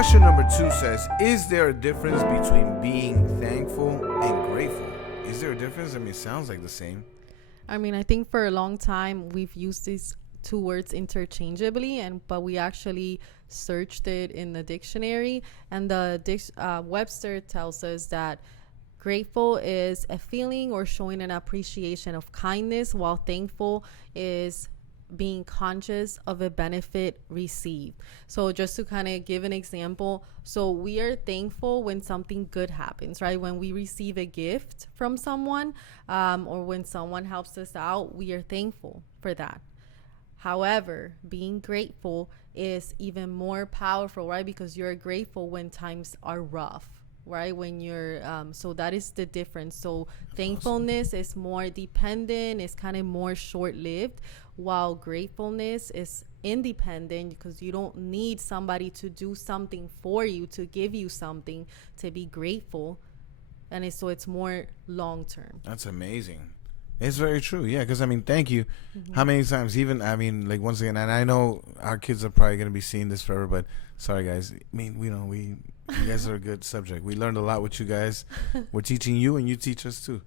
question number 2 says, is there a difference between being thankful and grateful? Is there a difference? I mean, it sounds like the same. I mean, I think for a long time we've used these two words interchangeably, but we actually searched it in the dictionary, and the Webster tells us that grateful is a feeling or showing an appreciation of kindness, while thankful is being conscious of a benefit received. So just to kind of give an example, so we are thankful when something good happens, right? When we receive a gift from someone, or when someone helps us out, we are thankful for that. However, being grateful is even more powerful, right? Because you're grateful when times are rough, right? When you're so that is the difference. So thankfulness is more dependent, it's kind of more short-lived, while gratefulness is independent, because you don't need somebody to do something for you, to give you something to be grateful. And so it's more long-term. That's amazing. It's very true. Yeah, because I mean, thank you. How many times, even, I mean, like, once again, and I know our kids are probably going to be seeing this forever, but sorry, guys. I mean, you guys are a good subject. We learned a lot with you guys. We're teaching you, and you teach us too.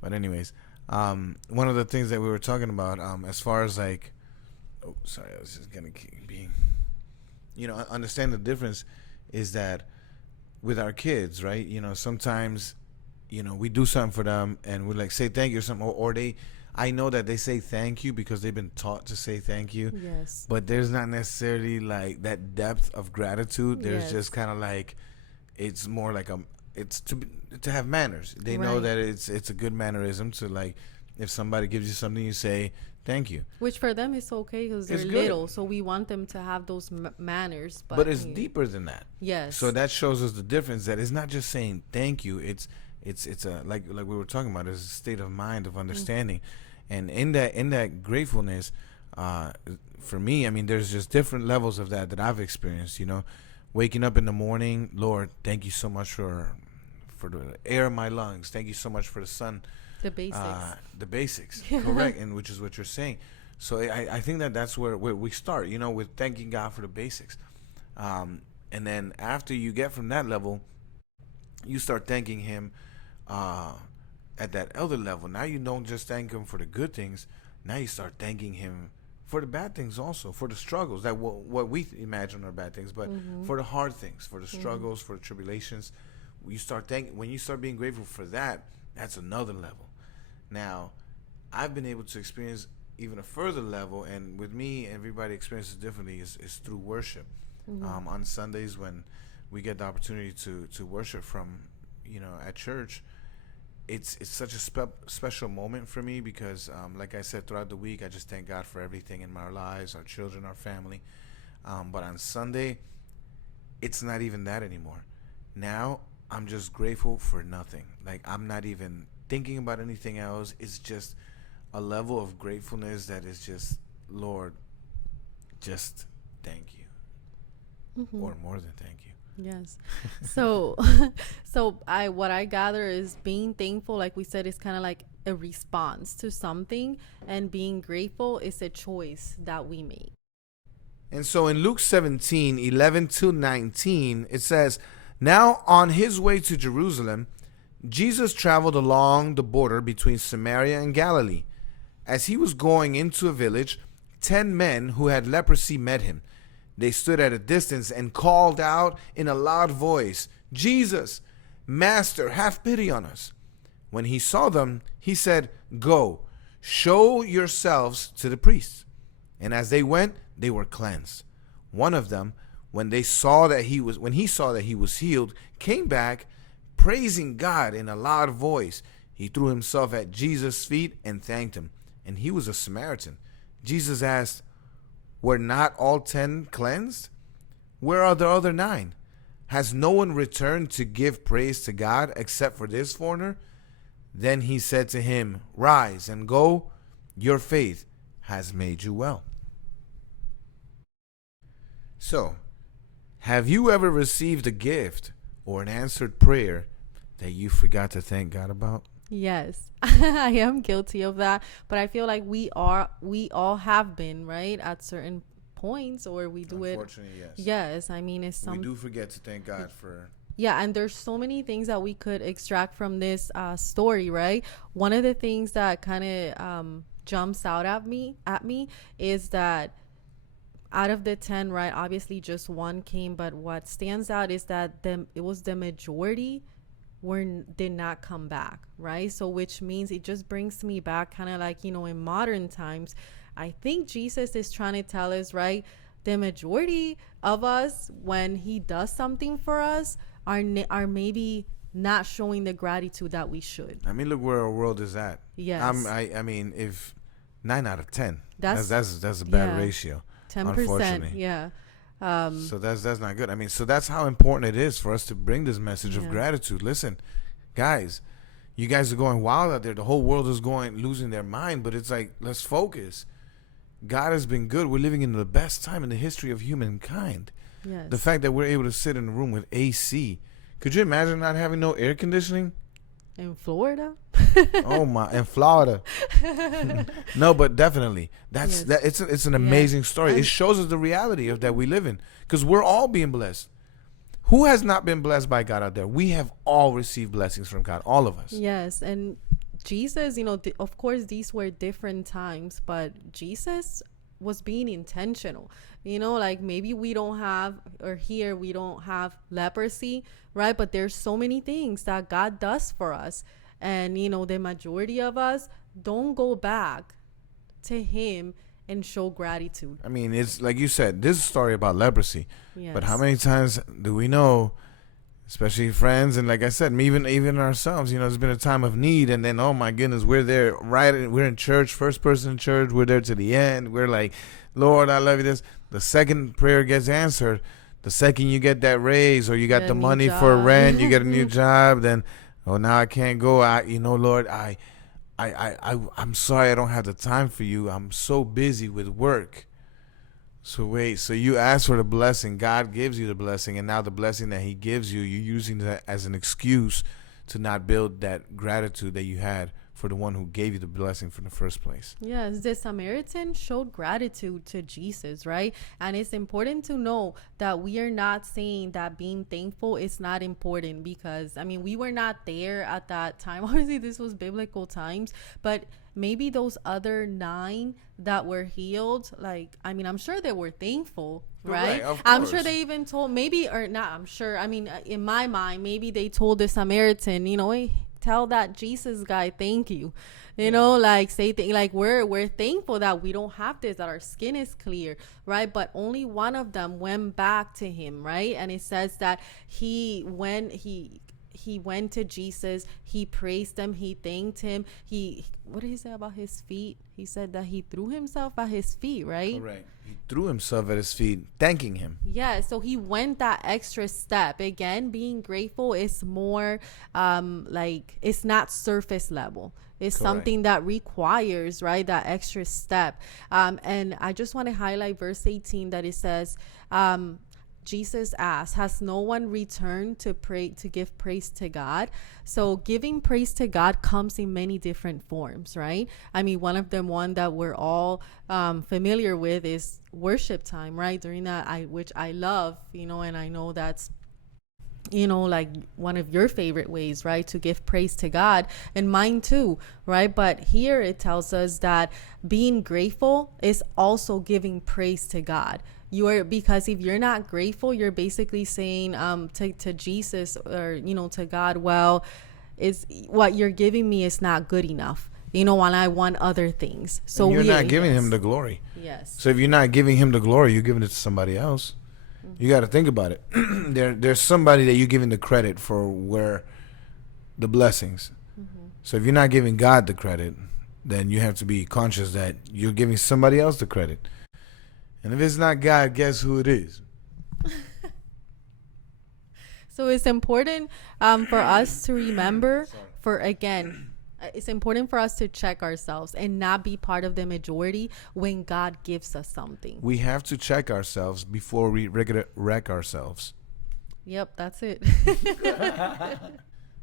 But anyways, one of the things that we were talking about, as far as like, oh, sorry, I was just going to keep being, understand the difference is that with our kids, right? Sometimes, we do something for them and we like say thank you or something, or I know that they say thank you because they've been taught to say thank you. Yes. But there's not necessarily like that depth of gratitude. There's just kind of like, it's more like it's to have manners. They know that it's a good mannerism to, like, if somebody gives you something, you say thank you. Which for them is okay because they're little, so we want them to have those manners. But it's deeper than that. Yes. So that shows us the difference, that it's not just saying thank you. It's a like we were talking about, it's a state of mind of understanding. And in that gratefulness, for me, I mean, there's just different levels of that I've experienced. Waking up in the morning, Lord, thank you so much for the air in my lungs. Thank you so much for the sun. The basics. The basics, correct, and which is what you're saying. So I think that's where we start, with thanking God for the basics. And then after you get from that level, you start thanking Him at that other level. Now you don't just thank Him for the good things. Now you start thanking Him for the bad things also, for the struggles, that what we imagine are bad things, but for the hard things, for the struggles, for the tribulations. When you start being grateful for that, that's another level. Now, I've been able to experience even a further level, and with me, everybody experiences differently, is through worship. On Sundays, when we get the opportunity to worship from, at church, it's such a special moment for me because, like I said, throughout the week, I just thank God for everything in my lives, our children, our family. But on Sunday, it's not even that anymore. Now, I'm just grateful for nothing. Like, I'm not even thinking about anything else. It's just a level of gratefulness that is just, Lord, just thank you. Or more than thank you. Yes. So what I gather is being thankful, like we said, is kind of like a response to something, and being grateful is a choice that we make. And so in Luke 17:11-19, it says, now on his way to Jerusalem, Jesus traveled along the border between Samaria and Galilee. As he was going into a village, 10 men who had leprosy met him. They stood at a distance and called out in a loud voice, Jesus, Master, have pity on us. When he saw them, he said, go, show yourselves to the priests. And as they went, they were cleansed. One of them, when he saw that he was healed, came back, praising God in a loud voice. He threw himself at Jesus' feet and thanked him. And he was a Samaritan. Jesus asked, were not all 10 cleansed? Where are the other 9? Has no one returned to give praise to God except for this foreigner? Then he said to him, rise and go. Your faith has made you well. So, have you ever received a gift or an answered prayer that you forgot to thank God about? Yes, I am guilty of that, but I feel like we all have been, right, at certain points, or we do it. Unfortunately, yes. Yes, I mean, it's We some. do forget to thank God for. Yeah, and there's so many things that we could extract from this story, right? One of the things that kind of jumps out at me is that out of the 10, right, obviously just one came, but what stands out is that it was the majority did not come back, right? So which means it just brings me back kind of like, in modern times. I think Jesus is trying to tell us, right, the majority of us, when he does something for us, are maybe not showing the gratitude that we should. I mean, look where our world is at. Yes. I mean, if 9 out of 10, that's a bad yeah, ratio. 10%. Unfortunately. Yeah. So that's not good. I mean, so that's how important it is for us to bring this message of Yeah. gratitude. Listen, guys, you guys are going wild out there. The whole world is losing their mind, but it's like, let's focus. God has been good. We're living in the best time in the history of humankind. Yes. The fact that we're able to sit in a room with AC. Could you imagine not having no air conditioning? In Florida? Oh my, in Florida. No, but definitely. Yes. It's an amazing story. And it shows us the reality of that we live in, because we're all being blessed. Who has not been blessed by God out there? We have all received blessings from God, all of us. Yes, and Jesus, of course, these were different times, but Jesus was being intentional. Like maybe we don't have, or here we don't have leprosy, right? But there's so many things that God does for us. And, the majority of us don't go back to him and show gratitude. I mean, it's like you said, this is a story about leprosy. Yes. But how many times do we know, especially friends, and like I said, even ourselves, there's been a time of need, and then, oh my goodness, we're there, we're in church, first person in church, we're there to the end, we're like, Lord, I love you. This, the second prayer gets answered, the second you get that raise, or you got the money for rent, you get a new job, then, oh, now I can't go. Lord, I'm sorry, I don't have the time for you. I'm so busy with work. So wait, so you ask for the blessing, God gives you the blessing, and now the blessing that he gives you, you're using that as an excuse to not build that gratitude that you had for the one who gave you the blessing from the first place. Yes, the Samaritan showed gratitude to Jesus, right? And it's important to know that we are not saying that being thankful is not important, because, we were not there at that time. Obviously, this was biblical times, but maybe those other 9 that were healed, I'm sure they were thankful, right? I'm sure they even told, in my mind, maybe they told the Samaritan, hey, tell that Jesus guy thank you, say we're thankful that we don't have this, that our skin is clear, right? But only one of them went back to him, right? And it says that he went to Jesus, he praised him, he thanked him. What did he say about his feet? He said that he threw himself at his feet, right? Correct. He threw himself at his feet, thanking him. Yeah, so he went that extra step. Again, being grateful is more it's not surface level. It's Correct. Something that requires, right, that extra step. And I just want to highlight verse 18 that it says, Jesus asked, has no one returned to give praise to God? So giving praise to God comes in many different forms, right? One of them, one that we're all familiar with, is worship time, right? During that, which I love, and I know that's one of your favorite ways, right, to give praise to God, and mine too, right? But here it tells us that being grateful is also giving praise to God. Because if you're not grateful, you're basically saying to Jesus, or to God, well, is what you're giving me is not good enough, and I want other things. So and you're not giving him the glory. Yes. So if you're not giving him the glory, you're giving it to somebody else. You got to think about it. There's somebody that you're giving the credit for, where the blessings. Mm-hmm. So if you're not giving God the credit, then you have to be conscious that you're giving somebody else the credit. And if it's not God, guess who it is? So it's important for us to remember, it's important for us to check ourselves and not be part of the majority when God gives us something. We have to check ourselves before we wreck ourselves. Yep, that's it.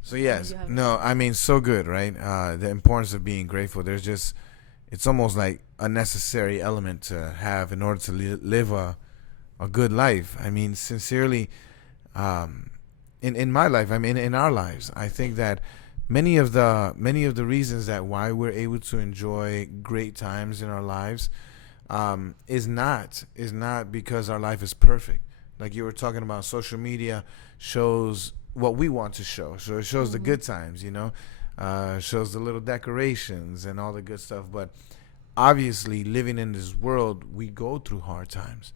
So yes, no, so good, right? The importance of being grateful. There's just, it's almost like a necessary element to have in order to live a good life. I mean, sincerely, in my life, I mean, in our lives, I think that many of the reasons that why we're able to enjoy great times in our lives is not because our life is perfect. Like you were talking about, social media shows what we want to show. So it shows the good times, shows the little decorations and all the good stuff. But obviously, living in this world, we go through hard times.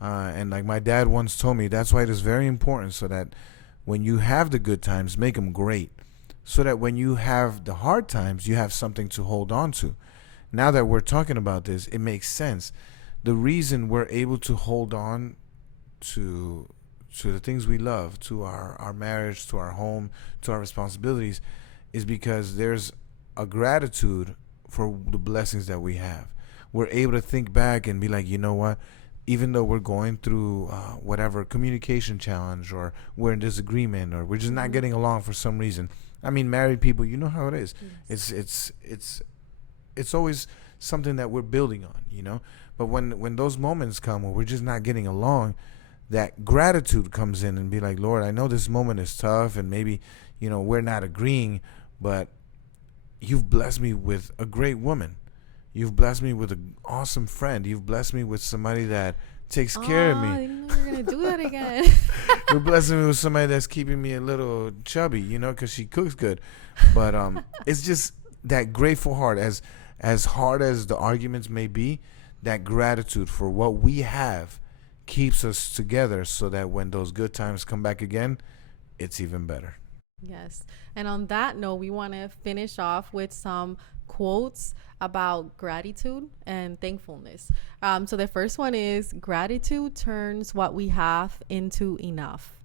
And like my dad once told me, that's why it is very important so that when you have the good times, make them great. So that when you have the hard times, you have something to hold on to. Now that we're talking about this, it makes sense. The reason we're able to hold on to the things we love, to our marriage, to our home, to our responsibilities, is because there's a gratitude for the blessings that we have. We're able to think back and be like, you know what? Even though we're going through whatever communication challenge, or we're in disagreement, or we're just not getting along for some reason. I mean, married people, you know how it is. Yes. It's always something that we're building on. But when those moments come where we're just not getting along, that gratitude comes in and be like, Lord, I know this moment is tough and maybe, we're not agreeing, but you've blessed me with a great woman. You've blessed me with an awesome friend. You've blessed me with somebody that takes care of me. I didn't know you were going to do that again. You're blessing me with somebody that's keeping me a little chubby, because she cooks good. But it's just that grateful heart. As hard as the arguments may be, that gratitude for what we have keeps us together so that when those good times come back again, it's even better. Yes. And on that note, we want to finish off with some quotes about gratitude and thankfulness. So the first one is, gratitude turns what we have into enough.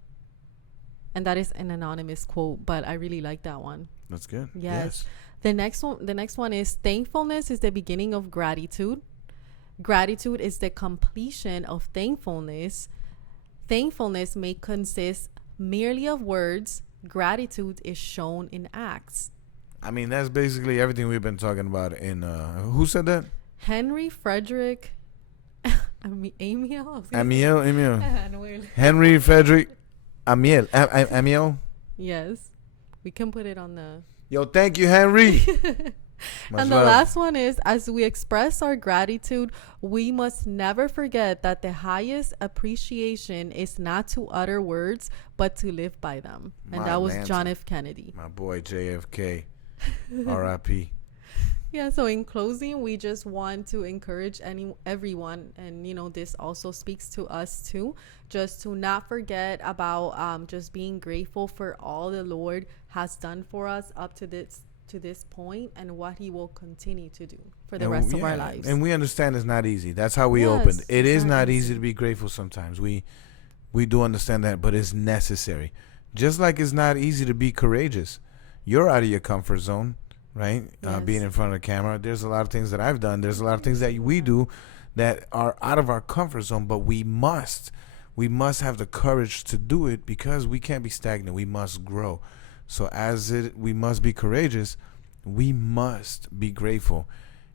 And that is an anonymous quote, but I really like that one. That's good. Yes. The next one is, thankfulness is the beginning of gratitude. Gratitude is the completion of thankfulness. Thankfulness may consist merely of words. Gratitude is shown in acts. I mean, that's basically everything we've been talking about in who said that? Henry Frederick Amiel. Henry Frederick Amiel. Yes. We can put it on the... Yo, thank you, Henry. And the last one is, as we express our gratitude, we must never forget that the highest appreciation is not to utter words, but to live by them. And that was John F. Kennedy. My boy JFK. R.I.P. Yeah, so in closing, we just want to encourage everyone, and this also speaks to us too, just to not forget about just being grateful for all the Lord has done for us up to this point, and what he will continue to do for the rest of our lives. And we understand it's not easy. That's how we opened. It is not easy to be grateful sometimes. We do understand that, but it's necessary. Just like it's not easy to be courageous. You're out of your comfort zone, right? Yes. Being in front of the camera. There's a lot of things that I've done. There's a lot of things that we do that are out of our comfort zone, but we must have the courage to do it, because we can't be stagnant. We must grow. So we must be courageous. We must be grateful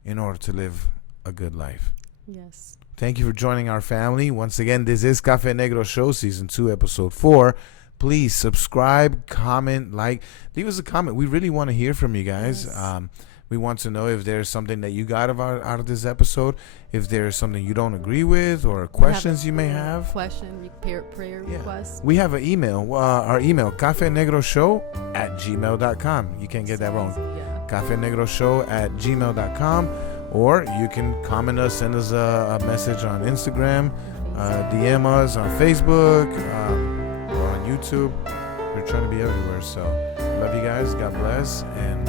in order to live a good life. Yes. Thank you for joining our family. Once again, this is Café Negro Show, Season 2, Episode 4. Please subscribe, comment, leave us a comment. We really want to hear from you guys. Yes. We want to know if there's something that you got out of this episode, if there's something you don't agree with, or questions you may have. Prayer requests. We have an email. Our email, cafenegroshow@gmail.com. You can't get that wrong. Yeah. cafenegroshow@gmail.com. Or you can comment us, send us a message on Instagram, DM us on Facebook, or on YouTube. We're trying to be everywhere. So love you guys. God bless. And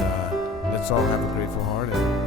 let's all have a grateful heart and